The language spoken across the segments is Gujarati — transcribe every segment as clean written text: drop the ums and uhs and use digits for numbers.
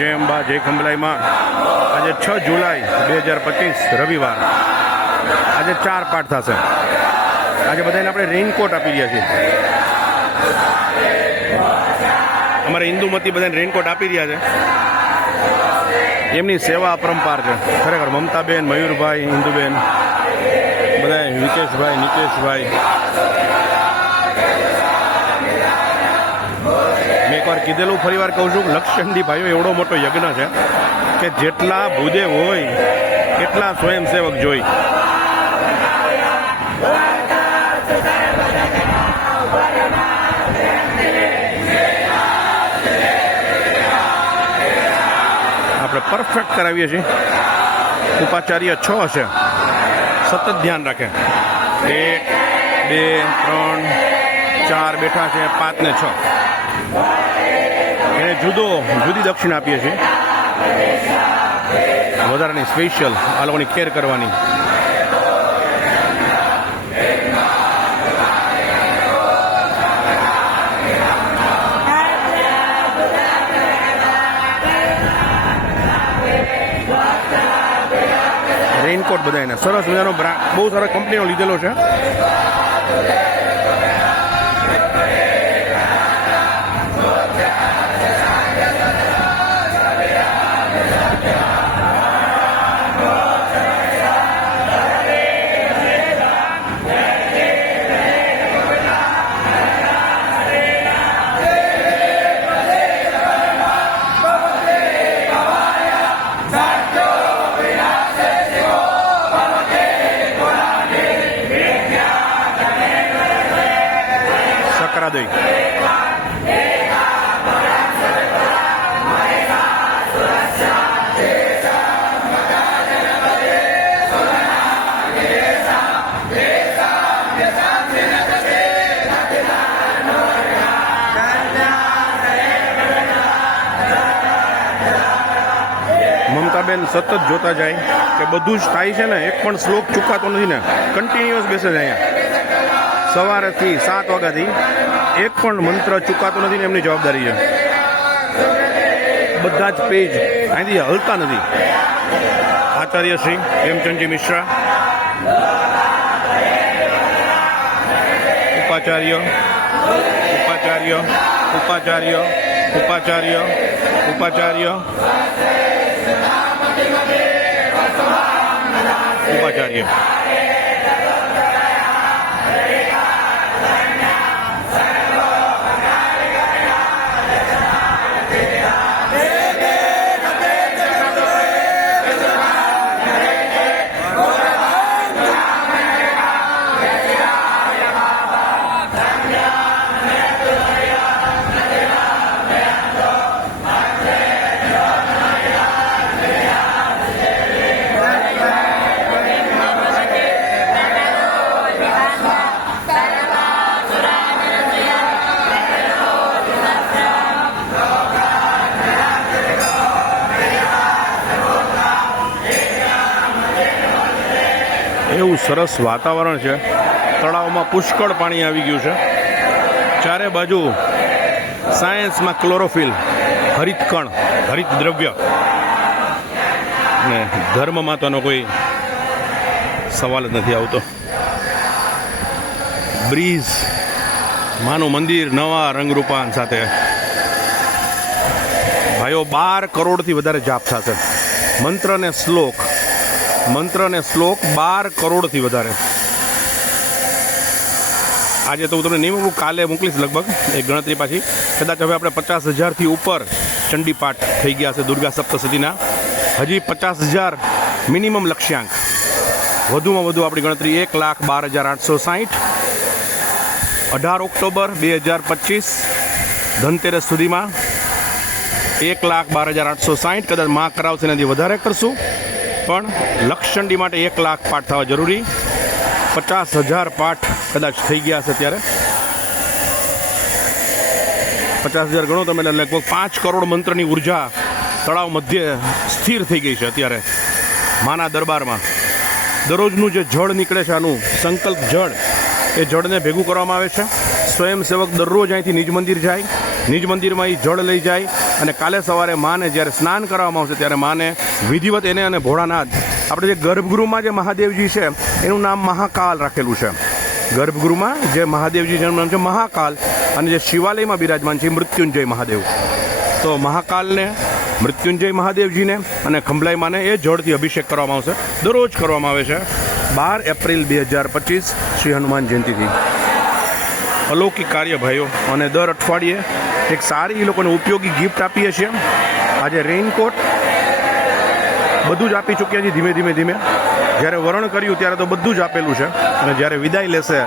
જય અંબા જય ખંભલાઈમાં આજે 6 જુલાઈ 2025 રવિવાર આજે 4 પાઠ થશે. આજે બધાને આપણે રેઇનકોટ આપી રહ્યા છીએ. અમારે હિન્દુમતી બધાને રેઇનકોટ આપી રહ્યા છે. એમની સેવા અપરંપાર છે ખરેખર. મમતાબેન, મયુરભાઈ, હિન્દુબેન, બધા વિકેશભાઈ, નિકેશભાઈ. મેં એકવાર કીધેલું, ફરી વાર કહું છું, લક્ષચંડી ભાઈઓ એવડો મોટો યજ્ઞ છે કે જેટલા ભૂદેવ હોય એટલા સ્વયંસેવક જોઈ. આપણે પરફેક્ટ કરાવીએ છીએ. ઉપાચાર્ય 6 હશે, સતત ધ્યાન રાખે. 1, 2, 3, 4 બેઠા છે, 5 ને 6. એને જુદી દક્ષિણા આપીએ છીએ વધારાની, સ્પેશિયલ આ લોકોની કેર કરવાની. રેઇનકોટ બધા એને સરસ મજાનો બહુ સારા કંપનીનો લીધેલો છે. દઈ મમતાબેન સતત જોતા જાય કે બધું જ થાય છે ને. એક પણ શ્લોક ચૂકાતો નથી ને, કન્ટિન્યુઅસ બેસે છે અહીંયા સવારેથી 7 વાગ્યાથી. એક પણ મંત્ર ચૂકાતો નથી ને એમની જવાબદારી છે. બધા જ પેજ અહીંથી હલતા નથી. આચાર્ય શ્રી હેમચંદજી મિશ્રા, ઉપાચાર્ય ઉપાચાર્ય ઉપાચાર્ય ઉપાચાર્ય ઉપાચાર્ય ઉપાચાર્ય. એવું સરસ વાતાવરણ છે. તળાવમાં પુષ્કળ પાણી આવી ગયું છે. ચારે બાજુ સાયન્સમાં ક્લોરોફિલ, હરિતકણ, હરિત દ્રવ્ય ને ધર્મમાં તો એનો કોઈ સવાલ જ નથી આવતો. બ્રીઝ, માનું મંદિર નવા રંગરૂપાન સાથે. ભાઈઓ 12 કરોડથી વધારે જાપ થશે. મંત્ર ને શ્લોક 12 કરોડથી વધારે. આજે તો હું તમને નહીં મોકલું, કાલે મોકલીશ લગભગ એક ગણતરી પાછી. કદાચ હવે આપણે 50,000થી ઉપર ચંડીપાઠ થઈ ગયા છે દુર્ગા સપ્તશતીના. હજી 50,000 મિનિમમ લક્ષ્યાંક. વધુમાં વધુ આપણી ગણતરી 1,12,860. 18 ઓક્ટોબર 2025 ધનતેરસ સુધીમાં 1,12,860. કદાચ માં કરાવશે એનાથી વધારે કરશું, પણ લક્ષચંડી માટે 1 લાખ પાઠ થવા જરૂરી. 50,000 પાઠ કદાચ થઈ ગયા છે ત્યારે. 50,000 ગણો તમે એટલે લગભગ 5 કરોડ મંત્રની ઉર્જા તળાવ મધ્ય સ્થિર થઈ ગઈ છે અત્યારે માના દરબારમાં. દરરોજનું જે જળ નીકળે છે, આનું સંકલ્પ જળ, એ જળને ભેગું કરવામાં આવે છે. સ્વયંસેવક દરરોજ અહીંથી નિજ મંદિર જાય, નિજ મંદિરમાં એ જળ લઈ જાય અને કાલે સવારે માને જ્યારે સ્નાન કરવામાં આવશે ત્યારે માને વિધિવત એને અને ભોળાનાથ આપણે જે ગર્ભગૃહમાં જે મહાદેવજી છે એનું નામ મહાકાલ રાખેલું છે. ગર્ભગૃહમાં જે મહાદેવજી જેનું નામ છે મહાકાલ અને જે શિવાલયમાં બિરાજમાન છે મૃત્યુંજય મહાદેવ. તો મહાકાલને, મૃત્યુંજય મહાદેવજીને અને ખંભલાઈમાને એ જળથી અભિષેક કરવામાં આવશે. દરરોજ કરવામાં આવે છે 12 એપ્રિલ 2025 શ્રી હનુમાન જયંતિથી. અલૌકિક કાર્ય ભાઈઓ, અને દર અઠવાડિયે એક સારી એ લોકોને ઉપયોગી ગિફ્ટ આપીએ છીએ. આજે રેઇનકોટ બધું જ આપી ચૂક્યા છીએ ધીમે ધીમે ધીમે. જ્યારે વરણ કર્યું ત્યારે તો બધું જ આપેલું છે, અને જ્યારે વિદાય લેશે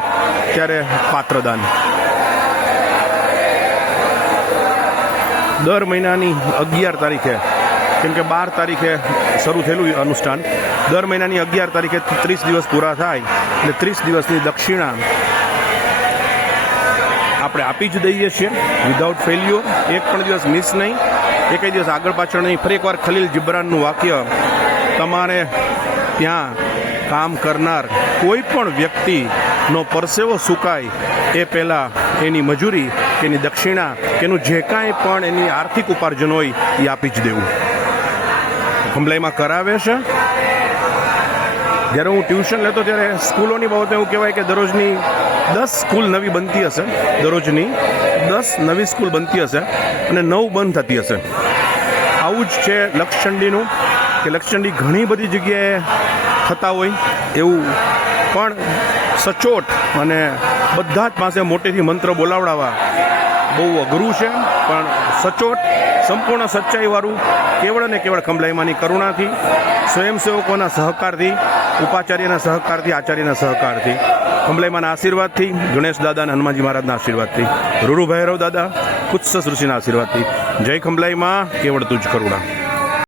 ત્યારે પાત્રદાન. દર મહિનાની 11 તારીખે, કેમ કે 12 તારીખે શરૂ થયેલું અનુષ્ઠાન, દર મહિનાની 11 તારીખે 30 દિવસ પૂરા થાય એટલે 30 દિવસની દક્ષિણા આપણે આપી જ દઈએ છીએ વિધાઉટ ફેલ્યુર. એક પણ દિવસ મિસ નહીં, એકેય દિવસ આગળ પાછળ નહીં. ફરી એકવાર ખલીલ જિબ્રાનનું વાક્ય, તમારે ત્યાં કામ કરનાર કોઈ પણ વ્યક્તિનો પરસેવો સુકાય એ પહેલાં એની મજૂરી, એની દક્ષિણા, એનું જે કાંઈ પણ એની આર્થિક ઉપાર્જન હોય એ આપી જ દેવું. ખંભલાઈમાં કરાવે છે. જ્યારે હું ટ્યુશન લેતો ત્યારે સ્કૂલોની બાબતે એવું કહેવાય કે દરરોજની 10 સ્કૂલ નવી બનતી હશે, દરરોજની 10 નવી સ્કૂલ બનતી હશે અને 9 બંધ થતી હશે. આવું જ છે લક્ષચંડીનું, કે લક્ષચંડી ઘણી બધી જગ્યાએ થતા હોય એવું, પણ સચોટ અને બધા જ પાસે મોટેથી મંત્ર બોલાવડાવવા બહુ અઘરું છે. પણ સચોટ, સંપૂર્ણ સચ્ચાઈવાળું, કેવળ અને કેવળ ખંભલાઈમાની કરુણાથી, સ્વયંસેવકોના સહકારથી, ઉપાચાર્યના સહકારથી, આચાર્યના સહકારથી, ખંભલાઈમાના આશીર્વાદથી, ગણેશ દાદા અને હનુમાનજી મહારાજના આશીર્વાદથી, રૂરુ ભૈરવ દાદા, કુત્સ ઋષિના આશીર્વાદથી. જય ખંભલાઈમાં, કેવળ તુજ કરુણા.